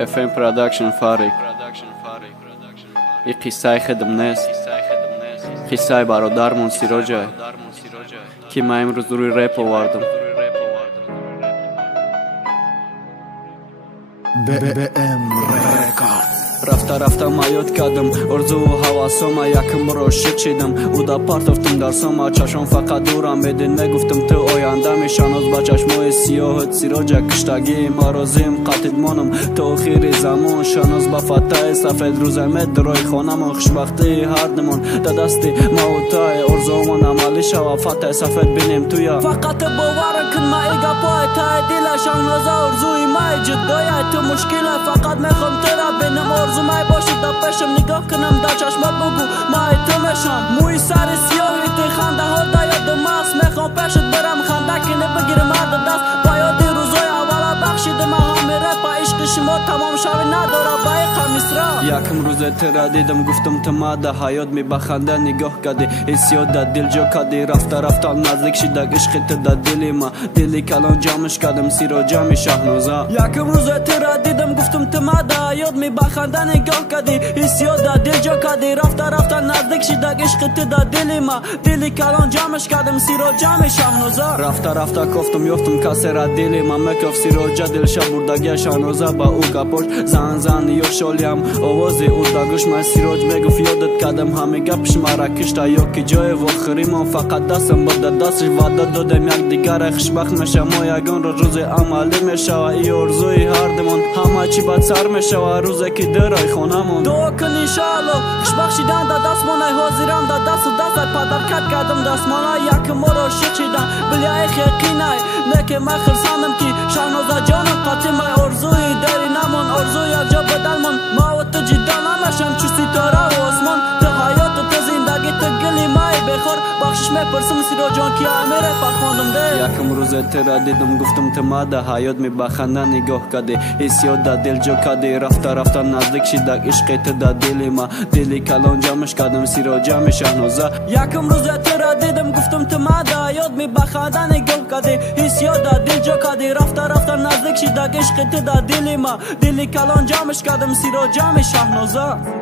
FM Production Farik قصه خدم نیست قصه برادرمون سیراجه که من امروز روی رپ آوردم. BM Records. رفتم یاد کردم ارزو و حواسم یکم رو شکشیدم او دا پرتفتم درسم چشم فقط دورم میدین نگفتم تو آینده میشناز با چشمای سیاهت سیراجه کشتگی مرازیم قطید مانم تا آخر زمان شناز با فتح سفید روزمت درای خانم خوشبختی هردمون در دستی موتای ارزومون عملی شو فتح سفید بینیم تویا فقط باور کن ما ایگا پای تای دیل شناز ارزوی ما جدای تو مشکله فقط میخوام ترا بینم ارزو مای باشید دا پشم نگاه کنم دا چشمات بگو مای تو میشم موی سر سیاهی تی خنده ها دا یاد ماست میخوام پشت برم خنده کنه بگیر مرد دست با یادی روزای اولا بخشیده ما همی رپ عشق شما تمام شوی نداره بای قمیسرا یکم روز ترا دیدم گفتم تو ما دا حیات می بخنده نگاه کردی حسیات دا دل جا کردی رفتم نزدیک شده عشق تو دا دلی ما دلی کلان جامش کردم سیرا جامی شهنوزا یکم روز ترا دیدم گفتم تو ما دا حیات می بخنده نگاه کردی حسیات دا دل جا کردی رفتم نزدیک شده عشق تو دا دلی ما دلی کلان جامش کردم سیرا جامی شهنوزا رفته کفتم یافتم کسی را دلی ما مکف سیرا جا دل شب بردگی شهنوزا با او کپوش زن یا شالیم آوازی او داگوش من سیراج میگفت یادت کردم همه گپش مرا کشتا یا که جای واخری من فقط دستم بود دستش وعده دادم یک دیگر خوشبخت میشه ما یگان روز عملی میشه و ای ارزوی هردمون همه چی بد سر میشه و روزی که درای خونمون دعا کن انشالله خوشبخت شدن دا دستمون حاضرم دا دست پدر کت کردم دستمون یک مرا شدن بلیا خیقی نای نکه من خرسانم که شهنازه جانم قطعی من ارزوی داری نمون ارزوی یک جا بدلمون ما و تو جدا نمشم چو ستاره و آسمان تو حیات و تو زندگی تو گلی مای بخور بخشش میپرسم سیرا جان که امیره پخواندم ده یکم روز ترا دیدم گفتم تو ما ده حیات می بخنده نگاه کردی حسیات ده دل جا کردی رفته نزدیک شده عشق تو ده دلی ما دلی کلان جامش کردم سیرا جام شهنوزه یکم روز ترا دیدم گفتم تو ما ده حیات می بخنده نگاه کردی حسیات ده دل جا کردی رفته نزدیک شده عشق تو ده دلی ما دلی کلان جامش کردم سیرا جام شهنوزه